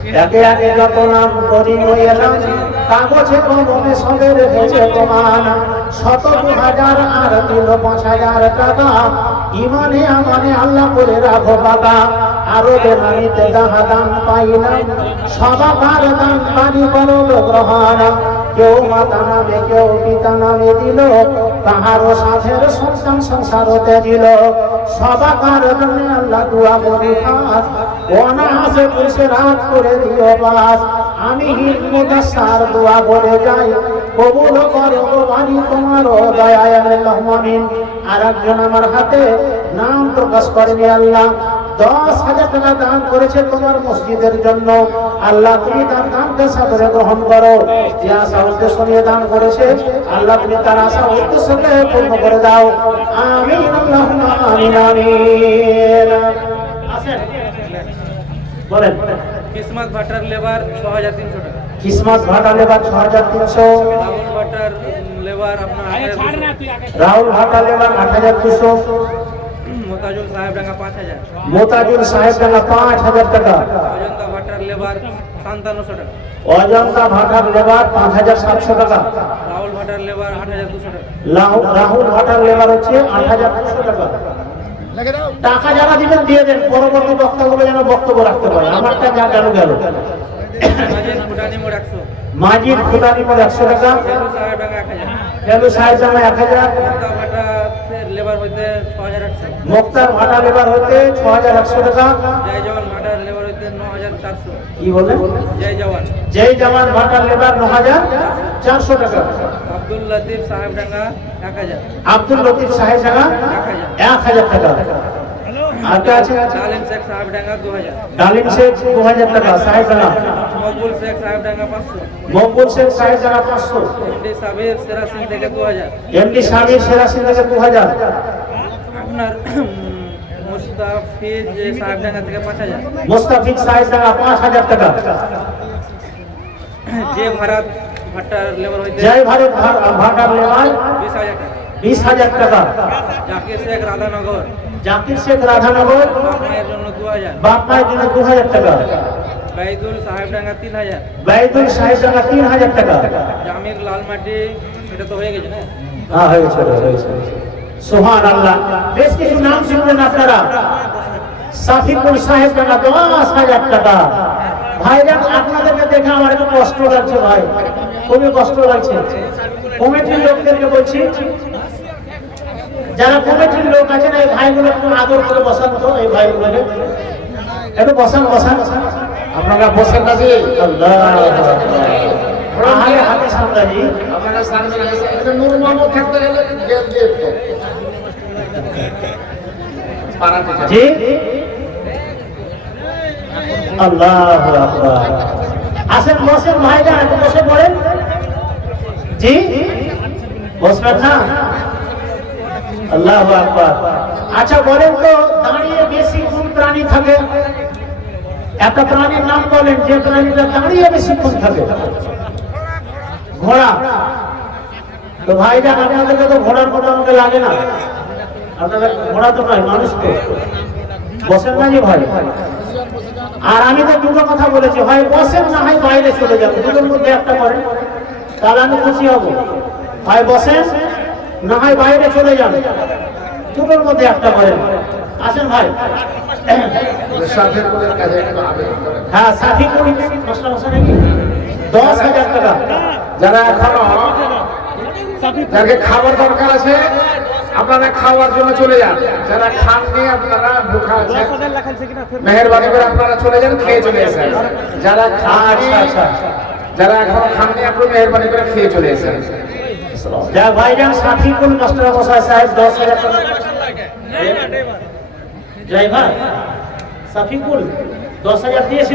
একে একে যত নাম করি এলাম, কাগজে কলমে সবে রেখেছে প্রমাণ। ১৭,০০০ আর দিল ৫,০০০ টাকা, ইমানে আমানে আল্লাহ করে রাখো বাবা। আরো বেমানিতে যাহা দান পাইলাম, সবাকার দান পানি করো গ্রহণ। কেউ মাতা নামে কেউ পিতা নামে দিল, কাহারও সাধের সন্তান সংসারতে দিল। সবাকার দানে আল্লাহ দুয়া করি খাস, অনাহাসে পুষে রাত করে দিও বাস। আমি হিন্দুদাসার দোয়া করে যাই, কবুল করো বাণী তোমার দয়ায় আল্লাহুম্মা আমিন। আর একজন আমার হাতে নাম প্রকাশ করেনি আল্লাহ, ১০,০০০ টাকা দান করেছে তোমার মসজিদের জন্য। আল্লাহ তুমি তার দানকে সাদরে গ্রহণ করো। যে আশা উদ্দেশ্য নিয়ে দান করেছে আল্লাহ তুমি তার আশা উদ্দেশ্যকে পূর্ণ করে দাও। আমিন আল্লাহুম্মা আমিন আমিন। আসেন বলেন। কিসমত ভাটার লেবার ৬৩০০ টাকা। কিসমত ভাটা লেবার ৬৩০০। রাহুল ভাটার লেবার আপনার ৮২০০। রাহুল ভাটা লেবার ৮২০০। মোতাজুল সাহেবডাঙ্গা ৫,০০০। মোতাজুল সাহেবডাঙ্গা ৫,০০০ টাকা। অজন্তা ভাটার লেবার ৫৭০০ টাকা। অজন্তা ভাটার লেবার ৫,৭০০ টাকা। রাহুল ভাটার লেবার ৮২০০ টাকা। রাহুল ভাটার লেবার হচ্ছে ৮২০০ টাকা। টাকা যারা দিবেন দিয়ে দেন, পরবর্তী বক্তাগুলো যেন বক্তব্য রাখতে পারে। আমারটা যা গেল গেল। মাজিদ ফুটানি মোড় ১০০। মাজিদ ফুটানি মোড় ১০০ টাকা। ফেলু সাহেবডাঙ্গা ১,০০০। ফেলু সাহেবডাঙ্গা ১,০০০। মোক্তা ভাটা লেবার হইতে ৬,৮০০। মুক্তার ভাটা লেবার হইতে ৬,১০০ টাকা। জয় জওয়ান ভাটার লেবার হইতে ৯,৪০০। কি বলে? জয় জওয়ান। জয় জওয়ান ভাটার লেবার ৯,৪০০ টাকা। আব্দুল লতিফ সাহেবডাঙ্গা ১,০০০। আব্দুল লতিফ সাহেবডাঙ্গা ১,০০০। ১,০০০ টাকা। আর কে আছে? ডালিম শেখ সাহেবডাঙ্গা ২,০০০। ডালিম শেখ ২,০০০ টাকা সাহেবডাঙ্গা। মকবুল শেখ সাহেবডাঙ্গা ৫০০। মকবুল শেখ সাহেবডাঙ্গা ৫০০। এমডি সাবির সেরাসিং থেকে ২,০০০। এমডি সাবির সেরাসিং থেকে ২,০০০। আপনার মুস্তাফিজ সাহেবডাঙ্গা থেকে ৫,০০০। মুস্তাফিজ সাহেবডাঙ্গা ৫,০০০ টাকা। যে ভারত ভাটার লেবার হইতে জয় ভারত ভাটার লেবার ২০,০০০ টাকা। ২০,০০০ টাকা। জাকির শেখ রাধানগর জাকির শেখ রাধানগর মায়ের জন্য ২,০০০। বাপ মায়ের জন্য ২,০০০ টাকা। বাইদুল সাহেবডাঙ্গা ৩,০০০। বাইদুল সাহেবডাঙ্গা ৩,০০০ টাকা। জামির লালমাটি, এটা তো হয়ে গেছে না? হ্যাঁ হয়েছে হয়েছে। সুবহানাল্লাহ। বেশ কিছু নাম শুনলেন আপনারা। সাফিকুল সাহেবডাঙ্গা ১০,০০০ টাকা। ভাইজান আপনাদেরকে দেখে আমার একটু কষ্ট লাগছে ভাই, খুবই কষ্ট লাগছে। কমিটির লোকদেরকে বলছি, যারা কমিটির লোক আছেন এই ভাইগুলো একটু আদর করে বসান তো। এই ভাইগুলোকে একটু বসান বসান। আপনারা বসেন না জি, আল্লাহ হাতে সামলাজি। আপনারা সামনে এটা নূর মোহাম্মদ থাকতে গেলে গেট দিয়ে তো পারাতে যাবে। জি আল্লাহু আকবার। আসেন বসেন ভাইজান, একটু বসে পড়েন। জি বসবেন না? আল্লাহু আকবার। আচ্ছা বলেন তো, দাঁড়িয়ে বেশি কোন প্রাণী থাকে? একটা প্রাণীর নাম বলেন যে প্রাণীটা দাঁড়িয়ে বেশিক্ষণ থাকে। ঘোড়া। তো ভাইজান আপনাদেরকে তো ঘোড়ার কথা আমাকে লাগে না, আপনাদের ঘোড়া তো নয়, মানুষ তো। বসেন না জি ভাই। আর আমি তো দুটো কথা বলেছি, হয় বসেন না হয় বাইরে চলে যাবো, দুটোর মধ্যে একটা করেন, তাহলে আমি খুশি হব। হয় বসেন না হয় বাইরে চলে যান, দুটোর মধ্যে একটা করেন। আসেন ভাই। সাফিকুলের কাছে একটু আবেদন করেন। হ্যাঁ সাফিকুল বসা নাকি ১০,০০০ টাকা। যারা এখনো যাকে খাবার দরকার আছে আপনারা খাওয়ার জন্য চলে যান। যারা খাননি আপনারা ভুখা আছেন, মেহেরবানি করে আপনারা চলে যান, খেয়ে চলে আসেন। যারা আচ্ছা আচ্ছা। যারা এখনো খাননি আপনারা মেহেরবানি করে খেয়ে চলে আসেন। যা ভাইজান সাফিকুল মাস্টার মশাই সাহেব ১০,০০০ টাকা। ড্রাইভার সাফিকুল ১০,০০০ দিয়েছে।